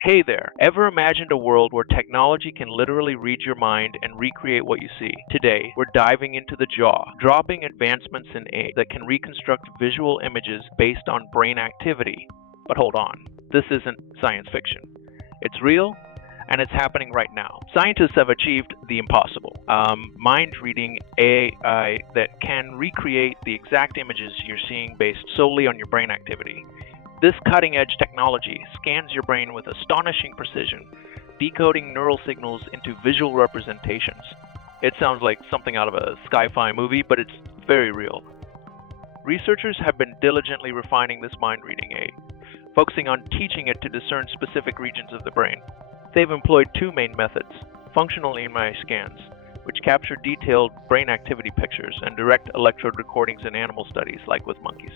Hey there! Ever imagined a world where technology can literally read your mind and recreate what you see? Today, we're diving into the jaw, dropping advancements in AI that can reconstruct visual images based on brain activity. But hold on, this isn't science fiction. It's real, and it's happening right now. Scientists have achieved the impossible. Mind-reading AI that can recreate the exact images you're seeing based solely on your brain activity. This cutting-edge technology scans your brain with astonishing precision, decoding neural signals into visual representations. It sounds like something out of a sci-fi movie, but it's very real. Researchers have been diligently refining this mind-reading aid, focusing on teaching it to discern specific regions of the brain. They've employed two main methods: functional MRI scans, which capture detailed brain activity pictures, and direct electrode recordings in animal studies, like with monkeys.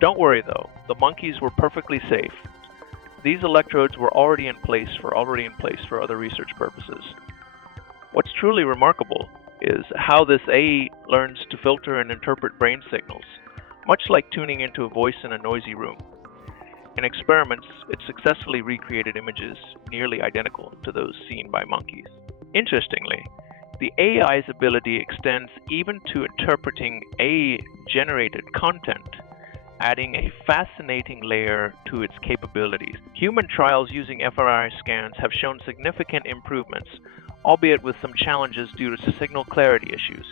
Don't worry though, the monkeys were perfectly safe. These electrodes were already in place for other research purposes. What's truly remarkable is how this AI learns to filter and interpret brain signals, much like tuning into a voice in a noisy room. In experiments, it successfully recreated images nearly identical to those seen by monkeys. Interestingly, the AI's ability extends even to interpreting AI-generated content, adding a fascinating layer to its capabilities. Human trials using fMri scans have shown significant improvements, albeit with some challenges due to signal clarity issues,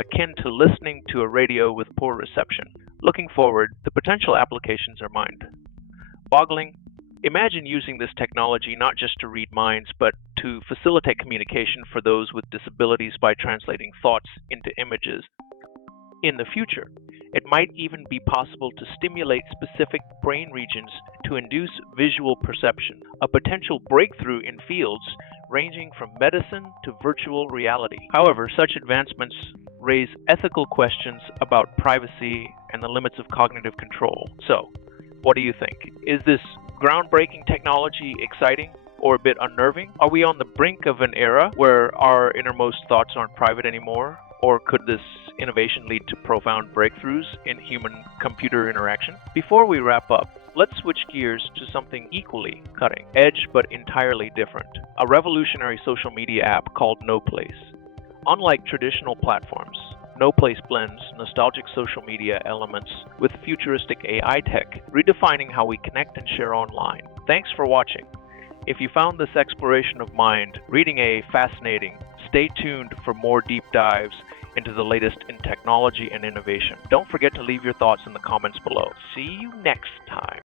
akin to listening to a radio with poor reception. Looking forward, the potential applications are mind-boggling. Imagine using this technology not just to read minds, but to facilitate communication for those with disabilities by translating thoughts into images. In the future, it might even be possible to stimulate specific brain regions to induce visual perception, a potential breakthrough in fields ranging from medicine to virtual reality. However, such advancements raise ethical questions about privacy and the limits of cognitive control. So, what do you think? Is this groundbreaking technology exciting or a bit unnerving? Are we on the brink of an era where our innermost thoughts aren't private anymore? Or could this innovation lead to profound breakthroughs in human-computer interaction? Before we wrap up, let's switch gears to something equally cutting edge but entirely different: a revolutionary social media app called NoPlace. Unlike traditional platforms, NoPlace blends nostalgic social media elements with futuristic AI tech, redefining how we connect and share online. Thanks for watching. If you found this exploration of mind reading AI fascinating, stay tuned for more deep dives into the latest in technology and innovation. Don't forget to leave your thoughts in the comments below. See you next time.